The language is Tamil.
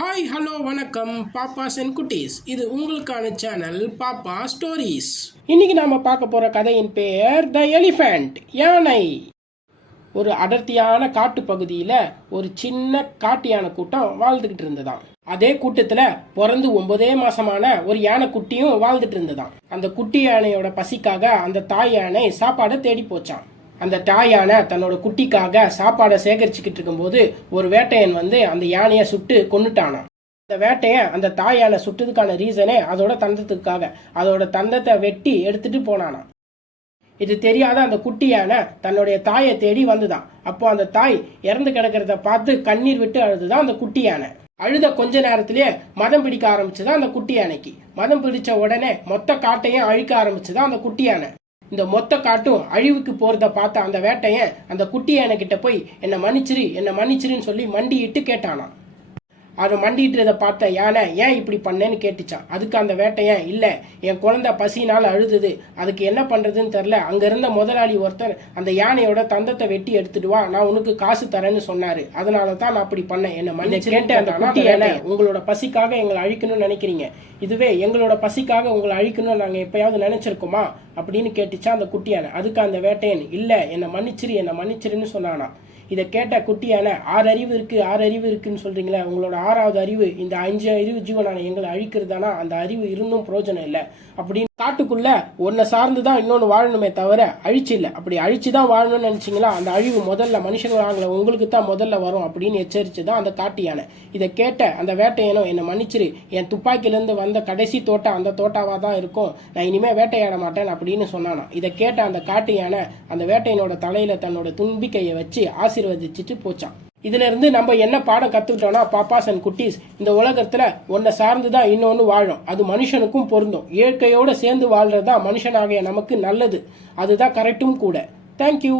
ஹாய் ஹலோ வணக்கம் பாப்பாஸ் அண்ட் குட்டீஸ். இது உங்களுக்கான சேனல் பாப்பா ஸ்டோரிஸ். இன்னைக்கு நாம பார்க்க போற கதையின் பெயர் த எலிஃபண்ட், யானை. ஒரு அடர்த்தியான காட்டு பகுதியில ஒரு சின்ன காட்டு யானை கூட்டம் வாழ்ந்துகிட்டு இருந்ததாம். அதே கூட்டத்துல பிறந்து 9 மாசமான ஒரு யானை குட்டியும் வாழ்ந்துட்டு இருந்ததாம். அந்த குட்டி யானையோட பசிக்காக அந்த தாய் யானை சாப்பாடை தேடி போச்சான். அந்த தாய் யானை தன்னோட குட்டிக்காக சாப்பாடை சேகரிச்சுக்கிட்டு இருக்கும்போது ஒரு வேட்டையன் வந்து அந்த யானையை சுட்டு கொன்னுட்டானான். அந்த வேட்டையன் அந்த தாய் யானை சுட்டதுக்கான ரீசனே அதோட தந்தத்துக்காக அதோட தந்தத்தை வெட்டி எடுத்துட்டு போனானாம். இது தெரியாத அந்த குட்டி யானை தன்னுடைய தாயை தேடி வந்துதான். அப்போ அந்த தாய் இறந்து கிடக்கிறத பார்த்து கண்ணீர் விட்டு அழுதுதான் அந்த குட்டி யானை. அழுத கொஞ்ச நேரத்திலேயே மதம் பிடிக்க ஆரம்பிச்சுதான் அந்த குட்டி யானைக்கு. மதம் பிடிச்ச உடனே மொத்த காட்டையும் அழிக்க ஆரம்பிச்சுதான் அந்த குட்டி யானை. இந்த மொத்த காட்டும் அழிவுக்கு போறத பார்த்த அந்த வேட்டையன் அந்த குட்டி யானை கிட்ட போய் என்ன மன்னிச்சிருன்னு சொல்லி மண்டிட்டு கேட்டானாம். அதை மண்டிட்டுறதை பார்த்த யானை ஏன் இப்படி பண்ணேன்னு கேட்டுச்சான். அதுக்கு அந்த வேட்டையன் இல்ல, என் குழந்தை பசினால அழுதுது, அதுக்கு என்ன பண்றதுன்னு தெரியல. அங்க இருந்த முதலாளி ஒருத்தர் அந்த யானையோட தந்தத்தை வெட்டி எடுத்துட்டு வா, நான் உனக்கு காசு தரேன்னு சொன்னாரு, அதனாலதான் நான் அப்படி பண்ணேன், என்ன மன்னிச்சு கேட்டேன். உங்களோட பசிக்காக எங்களை அழிக்கணும்னு நினைக்கிறீங்க, இதுவே எங்களோட பசிக்காக உங்களை அழிக்கணும்னு நாங்க எப்பயாவது நினைச்சிருக்கோமா அப்படின்னு கேட்டுச்சா அந்த குட்டி யானை. அதுக்கு அந்த வேட்டையன் இல்ல, என்ன மன்னிச்சிருன்னு சொன்னானா. இதை கேட்ட குட்டியான 6 அறிவு இருக்குன்னு சொல்றீங்களே, உங்களோட 6வது அறிவு இந்த 5 அறிவு ஜீவனான எங்களை அழிக்கிறதானா? அந்த அறிவு இருந்தும் பிரயோஜனம் இல்லை அப்படின்னு காட்டுக்குள்ள ஒன்ன சார்ந்துதான் இன்னொன்னு வாழணுமே தவிர அழிச்சு இல்லை. அப்படி அழிச்சுதான் வாழணும்னு நினைச்சீங்களா, அந்த அழிவு முதல்ல மனுஷங்களாங்கள உங்களுக்கு தான் முதல்ல வரும் அப்படின்னு எச்சரிச்சுதான் அந்த காட்டு யானை. இதை கேட்ட அந்த வேட்டையனும் என்ன மன்னிச்சிரு, என் துப்பாக்கியிலேருந்து வந்த கடைசி தோட்டம் அந்த தோட்டாவா தான் இருக்கும், நான் இனிமே வேட்டையாட மாட்டேன் அப்படின்னு சொன்னானா. இதை கேட்ட அந்த காட்டு யானை அந்த வேட்டையனோட தலையில தன்னோட துன்பிக்கையை வச்சு ஆசீர்வதிச்சுட்டு போச்சான். இதுல இருந்து நம்ம என்ன பாடம் கத்துக்கிட்டோம்னா, பாப்பாஸ் அண்ட் குட்டீஸ், இந்த உலகத்துல ஒன்ன சார்ந்துதான் இன்னொன்னு வாழும். அது மனுஷனுக்கும் பொருந்தும். இயற்கையோட சேர்ந்து வாழ்றதுதான் மனுஷனாகிய நமக்கு நல்லது. அதுதான் கரெக்டும் கூட. தேங்க்யூ.